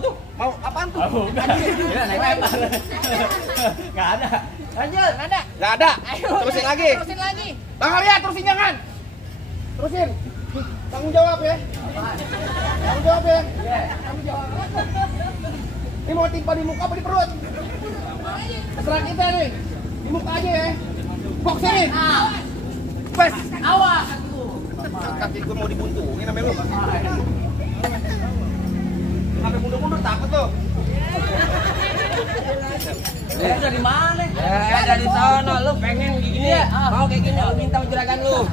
tuh? Mau apaan tuh? Ya, naik apa? Nggak ada. Lanjut. Nggak ada. Ayo, Terusin lagi. Terusin lagi. Bang Arya, terusin jangan. Terusin. Tanggung jawab ya. Tanggung jawab ya. Tanggung jawab. Ini mau timpa di muka apa di perut? Terserah kita nih. Di muka aja ya. Kok sini. Pes. Awas. Kaki gue mau dibuntungin sampai lu. Sampai mundur-mundur takut tuh. Dari mana? Ya, dari sana lu pengen gini. Mau kayak gini, lu minta juragan lu.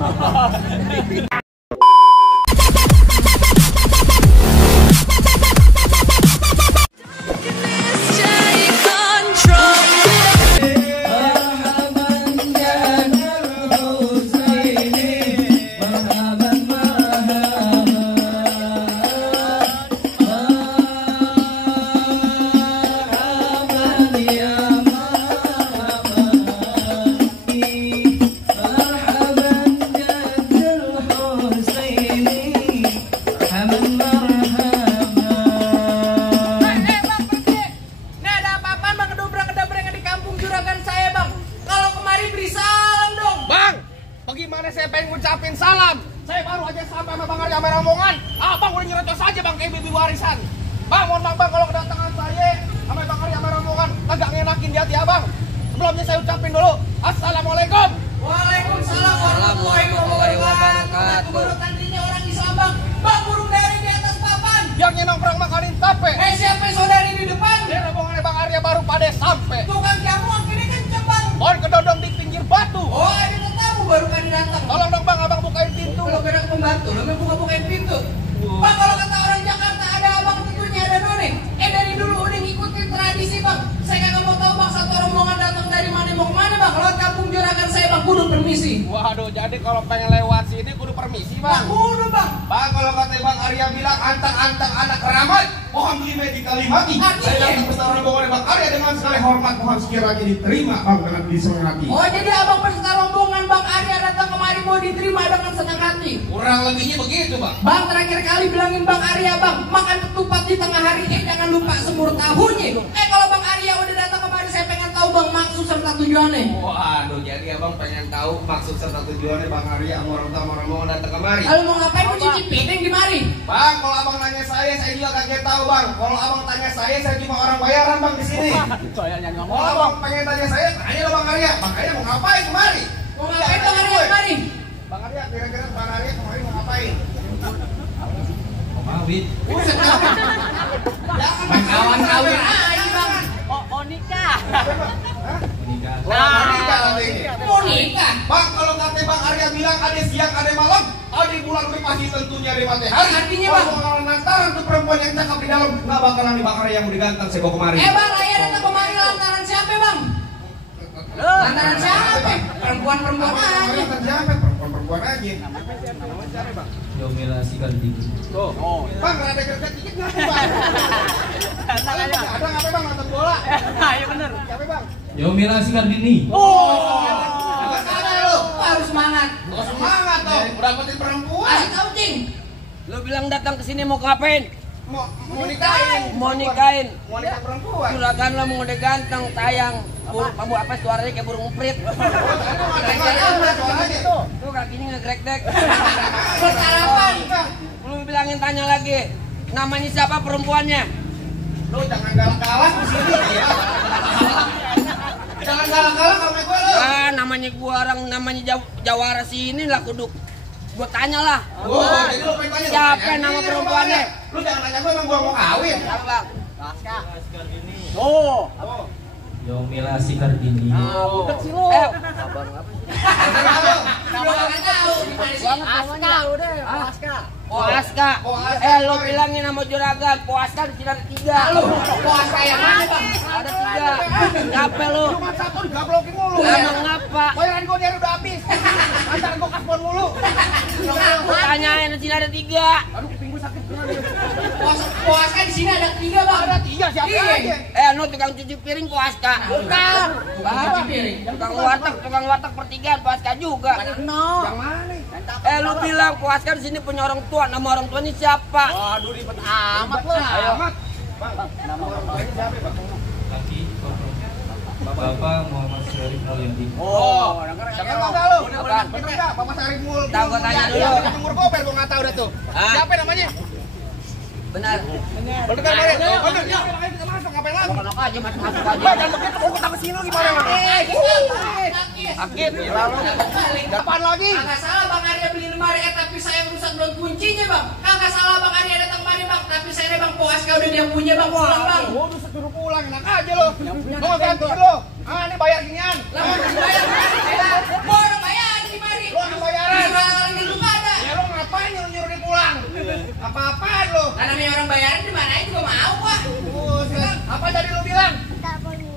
Bagaimana saya pengen ngucapin salam? Saya baru aja sampai sama Bang Arya rombongan. Abang udah nyerocos aja bang kayak bibi warisan. Bang, mohon maaf bang kalau kedatangan saya sama Bang Arya rombongan agak ngenakin di hati abang. Sebelumnya saya ucapin dulu Assalamualaikum. Waalaikumsalam warahmatullahi wabarakatuh. Baru tadinya orang Islam bang. Bang, burung dari di atas papan. Yang nongkrong makalin tape. Siapa saudari di depan? Di rombongannya Bang Arya baru pada sampai. Tukang jamu akhirnya kenceng bang. Pohon kedondong di pinggir batu. Oh, ada tamu baru pada datang. Tolong dong bang, abang bukain pintu. Kalau gak ada pembantu, lo buka-bukain pintu. Bang, kalau kata orang Jakarta ada abang tentunya ada noni. Dari dulu udah ngikutin tradisi bang. Saya kagak mau tahu bang satu rombongan datang dari mana mau kemana bang. Kalau kampung juragan saya bang, kudu permisi. Waduh, jadi kalau pengen lewat sini kudu permisi bang. Kudu bang. Bang, kalau kata Bang Arya bilang antang-antang anak keramat, mohon beli dikalimati. Saya datang bersama rombongan Bang Arya dengan segala hormat, mohon sekiranya diterima bang dengan disenang hati. Oh, jadi abang beserta rombongan Bang Arya datang kemari mau diterima dengan senang hati. Kurang lebihnya begitu bang. Bang, terakhir kali bilangin Bang Arya bang, makan ketupat di tengah hari jangan lupa semur tahunya. Kalau Bang Arya udah datang kemari, saya pengen tahu bang maksud serta tujuannya. Waduh, jadi abang pengen tahu maksud serta tujuannya Bang Arya sama rombongan datang kemari. Kalau mau ngapain mau cuci piring di mari? Bang, kalau abang nanya saya juga kaget tahu bang. Kalau abang tanya saya cuma orang bayaran bang di sini. Kalau abang pengen tanya saya, tanya lo Bang Arya. Bang Arya mau ngapain kemari? Mau ngapain Bang Arya kemari? Bang Arya, kira-kira Bang Arya kemari mau ngapain? Mawit. Jangan Kawan-kawan aja bang. Oh nikah. Nikah. Mau nikah. Bang, kalau kata Bang Arya bilang ada siang ada malam, ada bulan lebih pasti tentunya ada matahari. Artinya bang, kalau lantaran tuh perempuan yang cakep di dalam nggak bakalan di Bang Arya yang udah ganteng saya bawa kemari. Bang Arya datang kemari lantaran siapa bang? Lantaran siapa? Perempuan-perempuan aja. Perempuan aja. Yomila Sikardini. Bang, ada kerja dikit nggak bang? Ada apa bang nonton bola? Iya bener. Siapa bang? Yomila Sikardini. Ada lo. Harus semangat. Semangat dong, dapetin perempuan. Kasih tahu cing. Lu bilang datang ke sini mau ngapain? Mau nikahin. Mau nikahin. Mau nikah perempuan. Juragan lo mau udah ganteng, tayang. Kamu apa suaranya kayak burung emprit. Tuh kakinya ngegrek-grek. Sarapan. Lu bilangin tanya lagi. Namanya siapa perempuannya? Lu jangan galak-galak di sini ya. Jangan galak-galak sama gue lu. Ah, namanya gua orang namanya Jawara sini lah kudu. Gua tanya lah. Jadi lu pengen tanya Siapa nama perempuannya? Lu jangan nanya gue emang gua mau kawin. Siapa, Bang? Oh. Yomila Sikardini. Bukan sih lu. Abang apa sih? Nggak tahu. Aska udah. Aska. Poaska. Lu bilangin sama juragan, Poaska di sini ada 3. Puasa yang mana bang? Ada 3. Siapa lu? Cuma satu digablokin mulu. Emang ngapa? Bayaran gue dia udah habis. Antaran gue kasbon mulu. Gua tanyain di sini ada 3. Aduh, kuping gue sakit. Puasa di sini ada 3 bang. Ada 3 siapa aja? Nu tukang cuci piring Poaska. Bukan. Cuci piring. Tukang warteg pertigaan Poaska juga. Yang mana? Lu bilang Poaska di sini punya orang tua. Nama orang tuanya siapa? Waduh ribet amat lu. Ayo. Bapak Muhammad Syarif Mulyadi. Oh, jangan lo enggak lo. Bener enggak? Bapak Syarif Mul. Tahu gua tanya dulu. Yang jemur gopel gua enggak tahu dah tuh. Ah. Siapa namanya? Benar. Bener kan, Mari? Bener. Kita masuk ngapain lagi? Masuk aja, masuk aja. Jangan begitu, kok kita kesini gimana? Akit. Depan lagi. Kagak salah Bang Arya beli lemari, tapi saya rusak belum kuncinya Bang. Kagak salah Bang Arya datang kemari Bang, tapi saya nih Bang puas kau udah dia punya Bang, pulang Bang. Waduh, suruh pulang, enak aja lo. Mau ganti lo. Ah, ini bayar ginian. Lah mau dibayar saya. Mau orang bayar di mari. Lo yang bayaran. Jualan di rumah ada. Ya lo ngapain nyuruh dia pulang? Apa-apaan lo? Lah namanya orang bayaran di mana juga mau Pak. Buset. Apa tadi lo bilang?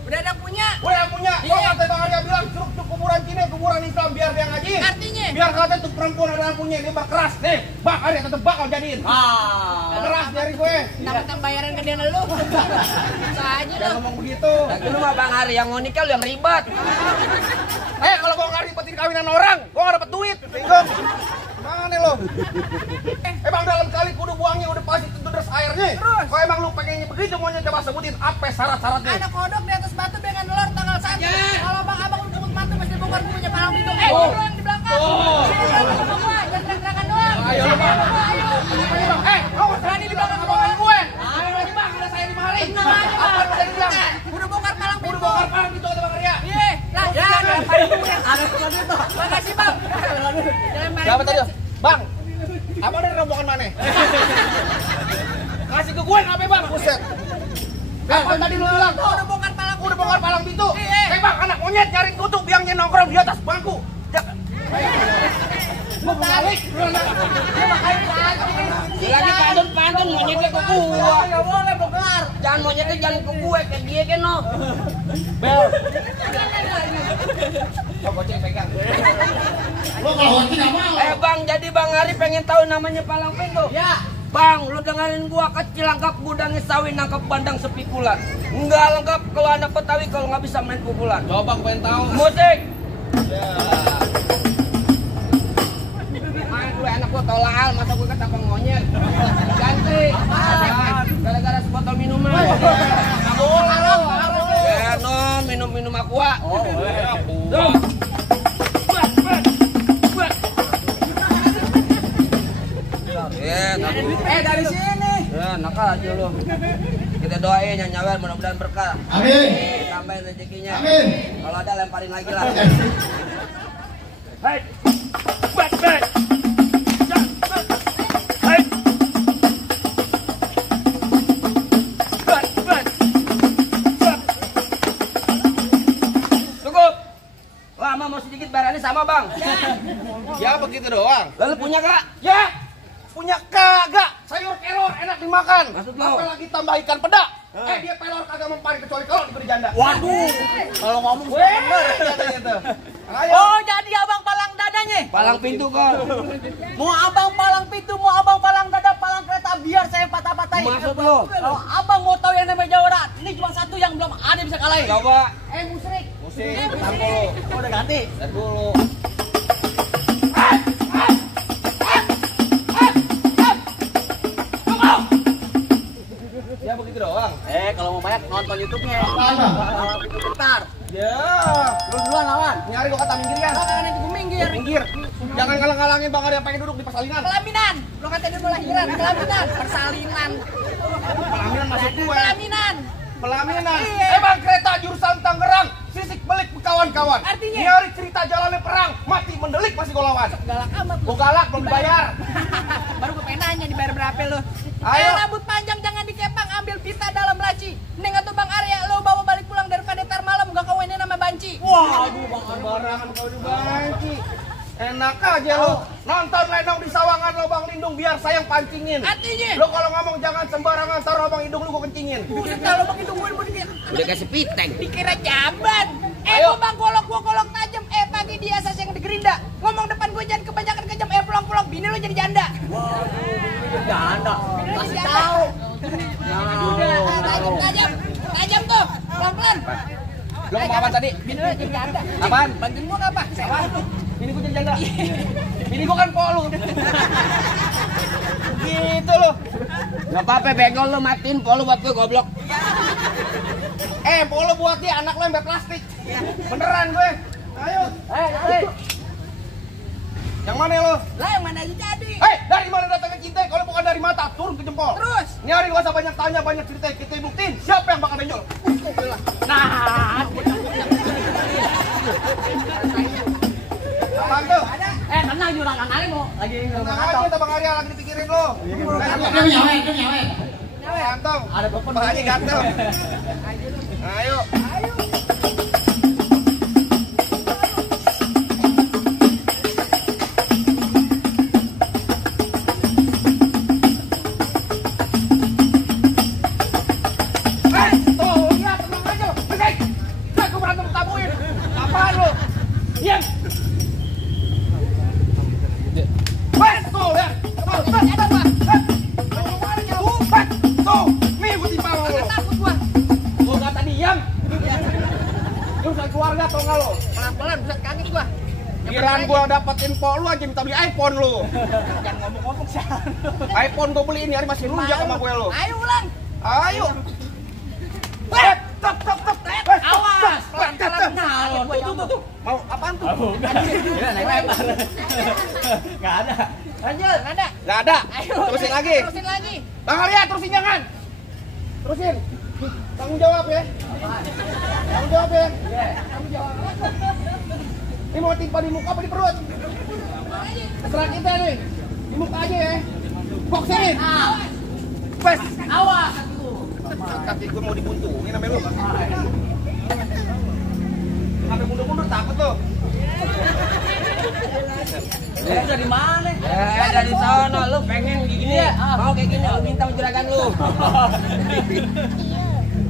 Udah ada punya. Gue yang punya. Kok kata Bang Arya bilang suruh tuh kuburan Cina, kuburan Islam biar dia ngaji. Artinya? Biar kata tuh perempuan ada yang punya, dia berkeras. Nih, Bang Arya tetep bakal jadiin. Keras dari gue. Tentang bayaran gedean lu. Bisa aja Jangan lo. ngomong begitu. Lagi lu mah Bang Hari yang mau nikah lu yang ribet. Kalau gue nggak ribetin kawinan orang, gue nggak dapet duit. Bingung. Mana lo? Emang dalam kali kudu buangnya udah pasti tentu deras airnya. Kalau emang lu pengennya begitu, maunya coba sebutin apa syarat-syaratnya. Ada kodok di atas batu dengan telur tanggal 1. Kalau Bang Abang udah jemput batu mesti bongkar punya palang pintu. Pulang di belakang. Sini dulu sama gua, jangan teriak-teriakan doang. Ayo lo Bang. Ayo. Lo berani di belakang abang gue. Ayo lagi Bang, ada saya dimari. Tenang aja, Bang. Apa yang tadi bilang? Udah bongkar palang pintu. Udah bongkar palang pintu kata Bang Arya. Iya, lah jangan paling punya. Makasih Bang. Jangan paling. Siapa tadi? Bang, abang dari rombongan mana? Kasih ke gue ngapain Bang? Buset. Apa tadi lu bilang? Udah bongkar palang. Udah bongkar palang pintu. Iya. Bang, anak monyet nyari kutu biangnya nongkrong di atas bangku. Mau balik. Lagi pantun monyetnya ke gua. Enggak boleh bongkar. Jangan monyetnya jangan ke gue kayak dia kan no. Bel. Coba cek pegang. Lo kalau hoki enggak mau. Bang, jadi Bang Hari pengen tahu namanya palang pintu. Ya. Bang, lu dengerin gua, kecil lengkap gudangnya sawi nangkap bandang sepikulan. Enggak lengkap kalau anak Betawi kalau nggak bisa main pukulan. Coba gue pengen tahu. Musik. Main dulu anak gua tolal, masa gua kata bang monyet. Ganti. Gara-gara sebotol minuman. Ya no, minum aqua. Dong. Dari sini. Ya, nakal aja lu. Kita doain yang nyawer mudah-mudahan berkah. Amin. Tambahin rezekinya. Amin. Kalau ada lemparin lagi lah. Hai. Baik. Hai. Cukup. Lama mau sedikit bayarannya sama bang. Ya begitu doang. Lalu punya kak? Ya. Punya kagak. Sayur kelor enak dimakan. Maksud lo? Apalagi tambah ikan peda. Dia pelor kagak mempan kecuali kalau diberi janda. Waduh. Kalau ngomong Katanya tuh. Ayo. Oh, jadi abang palang dadanya. Palang pintu kok. Mau abang palang pintu, mau abang palang dada, palang kereta biar saya patah-patahin. Maksud lo? Kalau abang mau tahu yang namanya Jawara, ini cuma satu yang belum ada bisa kalahin. Coba. Musrik. Musik. Bentar dulu. Oh, udah ganti. Bentar dulu. Ya begitu doang. Kalau mau banyak nonton YouTube-nya. Apa? Palang pintu bentar. Ya. Lu duluan lawan. Nyari gua kata minggirian. Nanti gue minggir. Minggir. Jangan ngalang-ngalangin Bang Arya pengen duduk di persalinan. Pelaminan. Lu kata dia mau lahiran. Pelaminan. Persalinan. Pelaminan masuk gue. Pelaminan. Pelaminan. Iya. Bang kereta jurusan Tangerang. Sisik belik kawan-kawan. Artinya? Nyari cerita jalannya perang. Mati mendelik masih gue lawan. Galak amat. Gue galak belum dibayar. Baru gue pengen nanya dibayar berapa lu. Ayo. Rambut panjang jangan dikepang, ambil pita dalam laci. Neng atau Bang Arya lo bawa balik pulang daripada ntar malam gak kawinnya nama banci. Waduh Bang Arya. Barangan kau di banci. Enak aja lo. Nonton lenong di sawangan lubang lindung biar sayang pancingin. Artinya? Lo kalau ngomong jangan sembarangan taruh lubang hidung lu gue kencingin. Udah kalau bang hidungin Udah kasih piteng. dikira jamban. Ayo. Gua bang gua kolok tajam. Pagi di asas yang di gerinda. Ngomong depan gue jangan kebanyakan kejam. Pulang-pulang bini lo jadi janda. Janda. Kasih tahu. Tajam tuh. Pelan-pelan. Lo ngomong apa tadi? Bini lo jadi janda. Apaan? Bantuin gua ngapa? Sewa. Bini gue jadi janda. Bini gue kan polu. Gitu loh. Gak apa-apa bego lu matiin polo buat gue goblok. Polo buat dia anak lo ember plastik. Beneran gue. Ayo. Yang mana lo? Lah yang mana aja jadi? Dari mana datangnya cinta? Kalau bukan dari mata, turun ke jempol. Terus? Nyari gak usah banyak tanya, banyak cerita. Kita buktiin siapa yang bakal benjol. Nah. Abang tuh. Tenang juragan Ali mau lagi Tenang aja, Bang Arya lagi dipikirin lo. Ganteng. ada popon Aja ganteng. Ayo. Tuh, lihat tenang aja. Bersih. Aku berantem tabuin. Apaan lo? Diam. Tuh, lihat. Tuh, nih gue timpal lo. Takut gua. Gua kata diam. Lu urusan keluarga tau gak lo? Pelan-pelan bisa kaget gua. Kiraan gua dapet info lu aja minta beli iPhone lu. Jangan ngomong-ngomong sih. iPhone gua beli ini hari masih rujak sama gue lu. Ayo ulang. Ayo. Stop. Awas. Pelan-pelan. Tuh. Mau apaan tuh? nggak ada. Lanjut. Ada. Gak ada. Ayo. Terusin lagi. Terusin lagi. Bang Arya, terusin jangan. Terusin. Tanggung jawab ya. Tanggung jawab ya. Tanggung jawab. Ini mau timpa di muka apa di perut? Terserah kita nih. Di muka aja ya. Bokserin. Pes. Awas. Kaki gue mau dibuntungin sama lu. Sampai mundur-mundur takut lo. Dari mana? Dari sana lu pengen gini. Mau kayak gini lu minta juragan lu.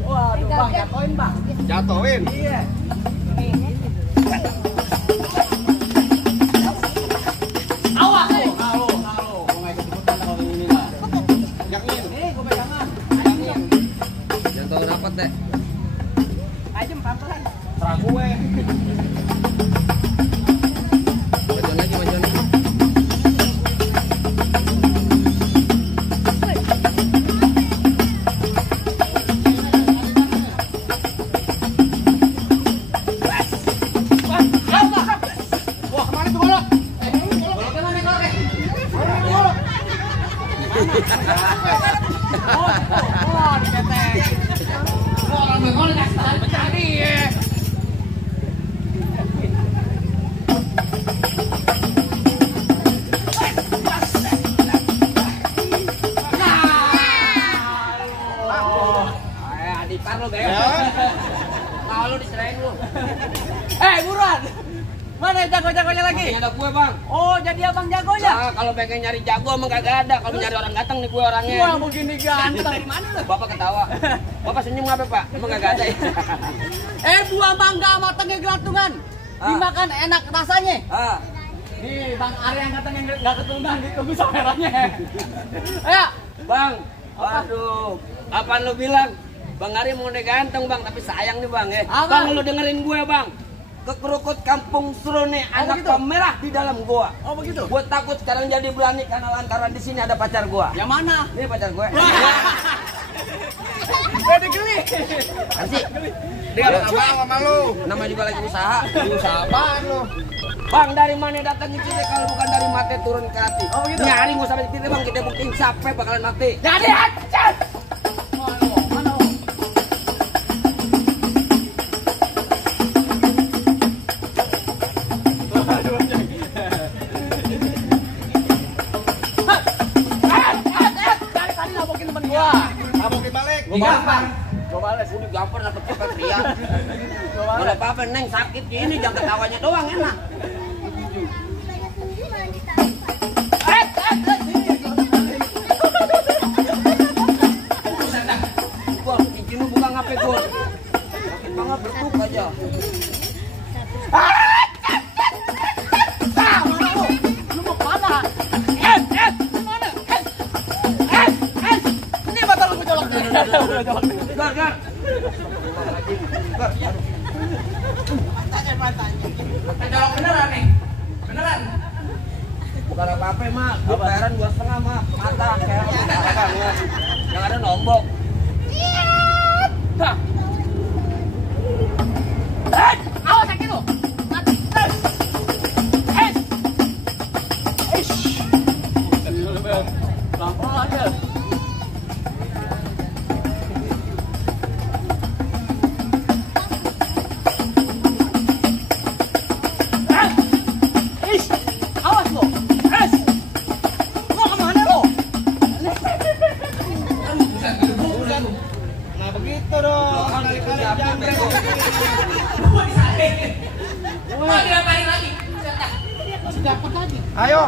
Waduh bang, jatuhin bang. Jatuhin. Iya. Awas. Kalau gua nggak ikut ikutan kalau ini lah. Yang ini. Gua pegangan. Jangan rapat deh. Aja pelan-pelan. Serah gue. Majuan lagi. Wah, kemana tuh golok? Goloknya mana goloknya? Golok. Oh, diketek. Orang begol kasih tahu Jadi ya. Adipar lu bego. Ya. Kalau diserahin lu. Buruan. Mana jago-jagonya lagi? Ini ada gue bang. Oh, jadi abang jagonya. Nah, kalau pengen nyari jago emang kagak ada. Kalau nyari orang ganteng nih gue orangnya. Wah, begini ganteng. mana lu? Bapak ketawa. Bapak senyum ngapa pak? Emang kagak ada ya? Buah mangga matangnya gelantungan. Dimakan enak rasanya. Ah, Nih, Bang Arya yang katanya nggak keturunan, ditunggu sawerannya. Ayo. bang. Waduh, apaan lu bilang? Bang Ari mau udah ganteng bang, tapi sayang nih bang ya. Apa? Bang lu dengerin gue bang. Kekerukut kampung Serone anak begitu? merah di dalam gua. Oh, begitu. Gue takut sekarang jadi berani karena lantaran di sini ada pacar gua. Yang mana? Ini pacar gue. Udah geli. Asik. Dia apa sama lu? Nama juga lagi usaha. Usaha apaan lu? Bang dari mana datang itu kalau bukan dari mati turun ke hati. Oh, begitu? Nyari gua sampai kita bang, kita buktiin siapa bakalan mati. Jadi aja. Mana? Tadi nabokin temen gua. Masukin balik. Gua balas, udah gampar dapet cepet ria. Boleh apa-apa neng sakit gini, jangan ketawanya doang enak. Gua izin lu buka ngapain gua. Sakit banget bertuk aja. Lu mau kemana? Ini mata lu mencolok. Udah colok. Gar. Mencolok beneran nih. Beneran. Bukan apa-apa mak, gua bayaran 2,5 mak. Mata kayak ada nombok. Hah. Awas sakit lu. Pelan-pelan aja. Awas lo. Mau kemana lo? Nah begitu dong. Kali-kali jangan Gua disalin. Mau diapain lagi? Masih dapat lagi. Ayo.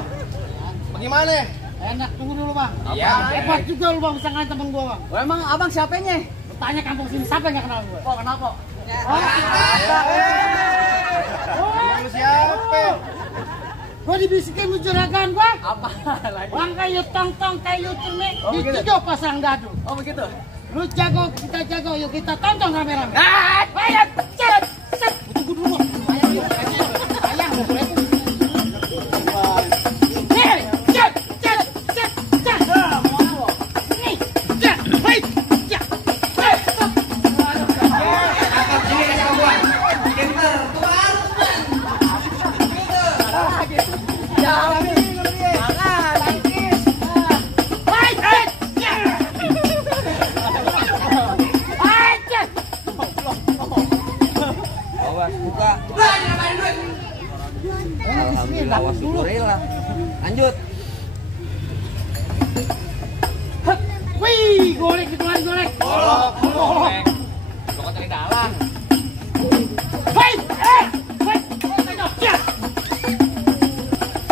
Bagaimana? Enak, tunggu dulu bang. Iya. Hebat juga lu bang, bisa ngalahin temen gua bang. Emang abang siapanya? Tanya kampung sini, siapa yang gak kenal gue? Oh kenal kok. Lu siapa? Gue dibisikin lu juragan gua. Apa lagi? Bang kayu tong-tong kayu cermek. Oh, Di begitu? tiga pasang dadu. Oh begitu? Lu jago, kita jago. Yuk kita tonton rame-rame. Ayo, cet. Tunggu dulu. Ayang yuk, ayang. Nih, cet, cet, cet, cet. Nih, cet, hei, cet, hei. Angkat sini kasih ke gua. Pinter, tuh baru teman. Hei, cet, cet. Hei, cet. Awas buka. Lah, ngapain duit? Alhamdulillah, awas syukurillah. Lanjut. Wih, golek dikeluarin golek. Golek. Lo kata di dalam. Hei, hei, hei. Ya.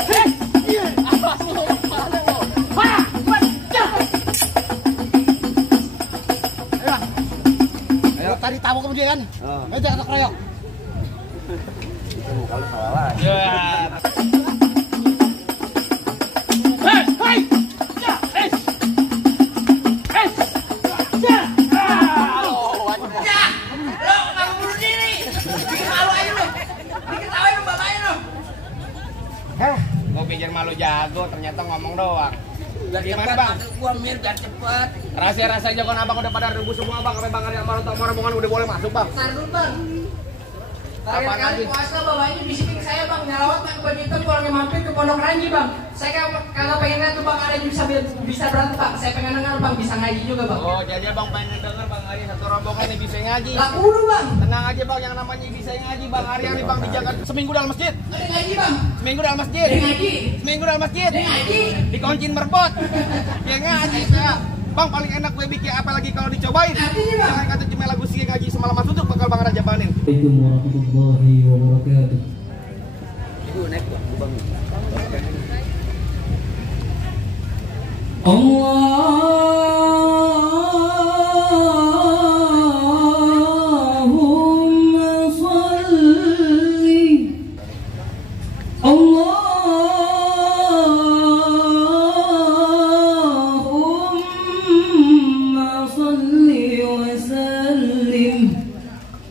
Hei, iya. Awas lu, mana lu? Ha, buat, ya. Ayo, tadi tahu kemudian. Meja kata kroyok. Kalau salah. Hei, hei. Ya, hei. Hei. Ya. Ya, lo nggak bunuh diri. Bikin malu aja lo. Diketawain lo bapaknya lo. Gue pikir malu jago, ternyata ngomong doang. Biar Gimana, cepat, Bang? masuk gua Mir, biar cepat. Rahasia-rahasia jagoan abang udah pada rebus semua bang. Sampai bang Arya malu tak mau rombongan udah boleh masuk bang. Ntar dulu bang. Apaan Terakhir kali lagi? puasa bapaknya bisikin saya bang nyalawat bang ke hitam pulangnya mampir ke Pondok Ranji bang. Saya kalau pengen lihat tuh bang Arya bisa berantem bang. Saya pengen dengar bang bisa ngaji juga bang. Oh jadi abang pengen denger bang Arya satu rombongan nih bisa ngaji. Lah kudu bang. Tenang aja bang, yang namanya bisa ngaji bang Arya nih bang dijaga seminggu dalam masjid. Ada ngaji bang. Seminggu dalam masjid. Ada ngaji. Seminggu dalam masjid. Ada ngaji. Dikuncin merbot. Ya ngaji saya. Bang paling enak gue bikin apalagi kalau dicobain. Artinya, Bang? Jangan kata cuma lagu sih ngaji semalaman suntuk bakal bang Raja banin. Assalamualaikum warahmatullahi wabarakatuh. Ibu naik gua, gua bangun. Allahumma salli Allahumma salli wa sallim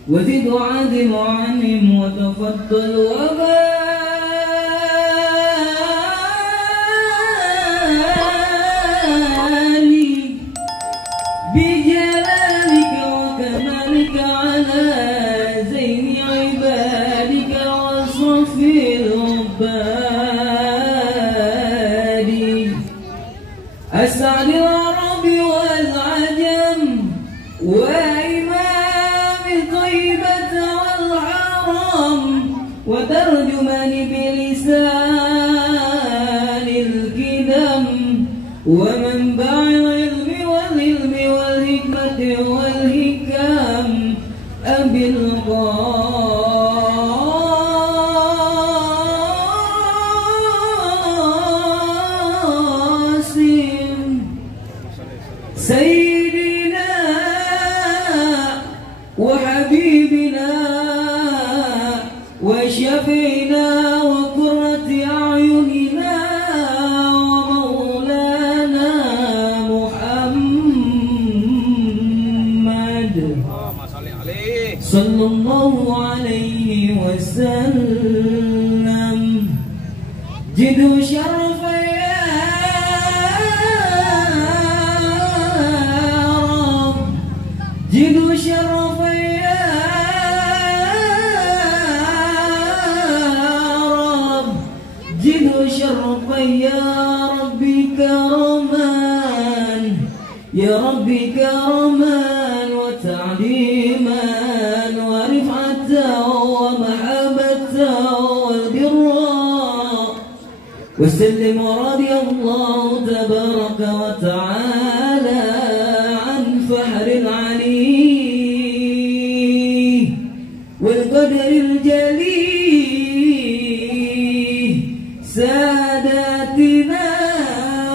wa zid wa'adim wa'anim wa tafaddal wa barik بجلالك وكمالك على زين عبادك وأشرف العباد أسعد العرب والعجم وإمام طيبة والحرم وترجمان بلسان الكدم ومنبع العلم والعلم والحكمة والحكم أبي القاسم سيدنا وحبيبنا وشفينا وقرة أعيننا ومولانا محمد صلى الله عليه وسلم جد شرف يا كرما يا ربي كرما وتعليما ورفعة ومحبة والبرا وسلم ورضي الله تبارك وتعالى عن فحر العلي والقدر الجليل ساداتنا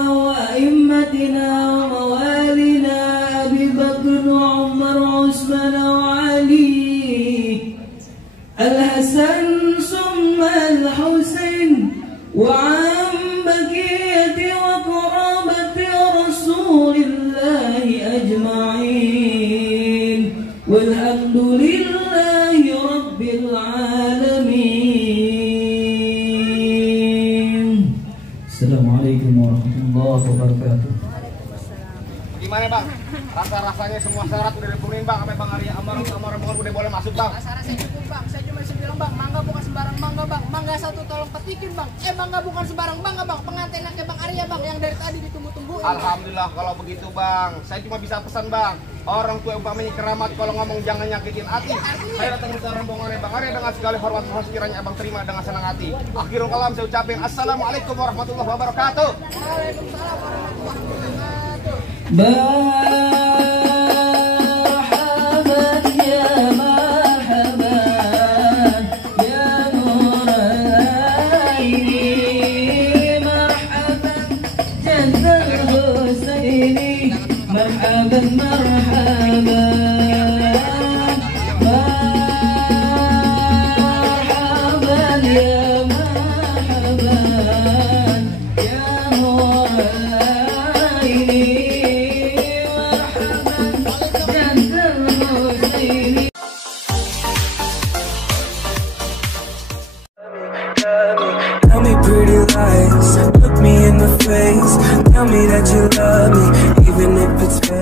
وأئمتنا وموالنا أبي بكر وعمر وعثمان وعلي الحسن ثم الحسين وعن بقية وقرابة رسول الله أجمعين والحمد لله رب العالمين. السلام عليكم ورحمة الله وبركاته. Gimana bang? Rasa-rasanya semua syarat udah dipenuhin bang, sampai bang Arya Amar udah boleh masuk bang. Rasa-rasanya cukup bang, saya cuma bisa bilang bang, mangga bukan sembarang mangga bang, mangga satu tolong petikin bang, mangga bukan sembarang mangga bang, pengantin anaknya bang Arya bang, yang dari tadi ditunggu-tungguin. Alhamdulillah kalau begitu bang, saya cuma bisa pesan bang, orang tua umpamanya keramat kalau ngomong jangan nyakitin hati. Saya datang ke rombongannya bang Arya dengan segala hormat mohon sekiranya abang terima dengan senang hati. Akhirul kalam saya ucapin assalamualaikum warahmatullahi wabarakatuh. Waalaikumsalam warahmatullahi wabarakatuh. مرحبا يا مرحبا يا نور العين مرحبا جد الحسين مرحبا مرحبا مرحبا يا مرحبا يا نور العين Tell me pretty lies, look me in the face. Tell me that you love me, even if it's fake.